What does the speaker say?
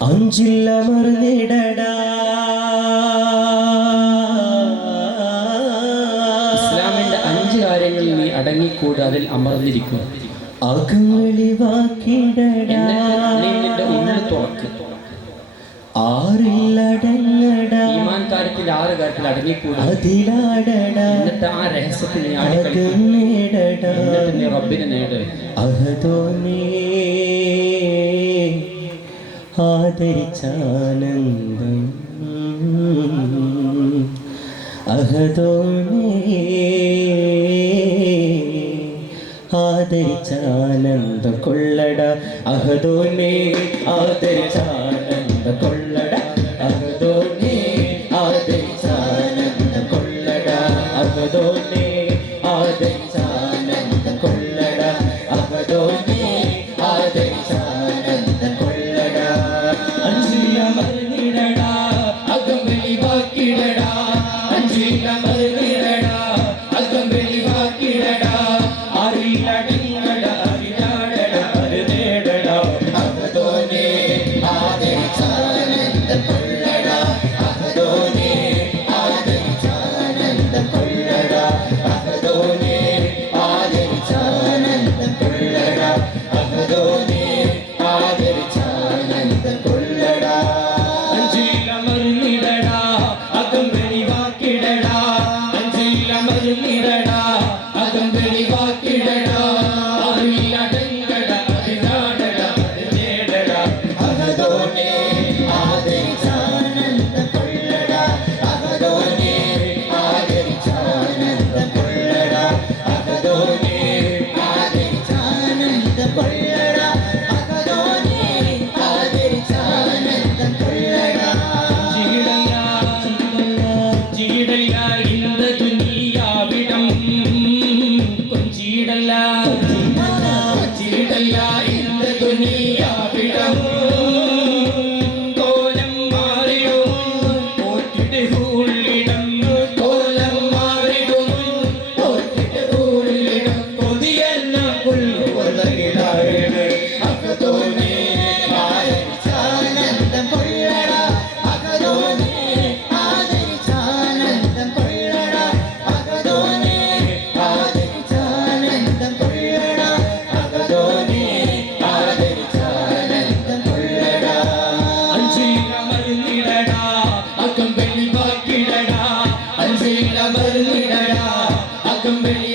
അഞ്ചില്ലമർന്നിടടാ ഇസ്ലാമിന്റെ അഞ്ച് കാര്യങ്ങളിൽ നീ അടങ്ങിക്കൂട് അതിൽ അമർന്നിരിക്കുക നീ നിന്റെ ഉള്ളിൽ തുറക്ക്. ആറില്ലടങ്ങടാ ഈമാൻ കാര്യത്തിന്റെ ആറ് കാര്യത്തിൽ അടങ്ങിക്കൂട്. അതിലാടടാ. എന്നിട്ട് ആ രഹസ്യത്തിൽ നീ റബ്ബിനെ നീ നേട്. അഹദോനേ ആദരിച്ചാനന്ദം അഹതോമേ ആദരിച്ചാനന്ദ കൊള്ളട അഹതോമേ ആദരിച്ചാനന്ദ കൊള്ളട അഹതോമേ ആദരിച്ചാനന്ദ കൊള്ളട അഹതോമേ ആദരിച്ചാനന്ദ yeah. അകമ്പഴി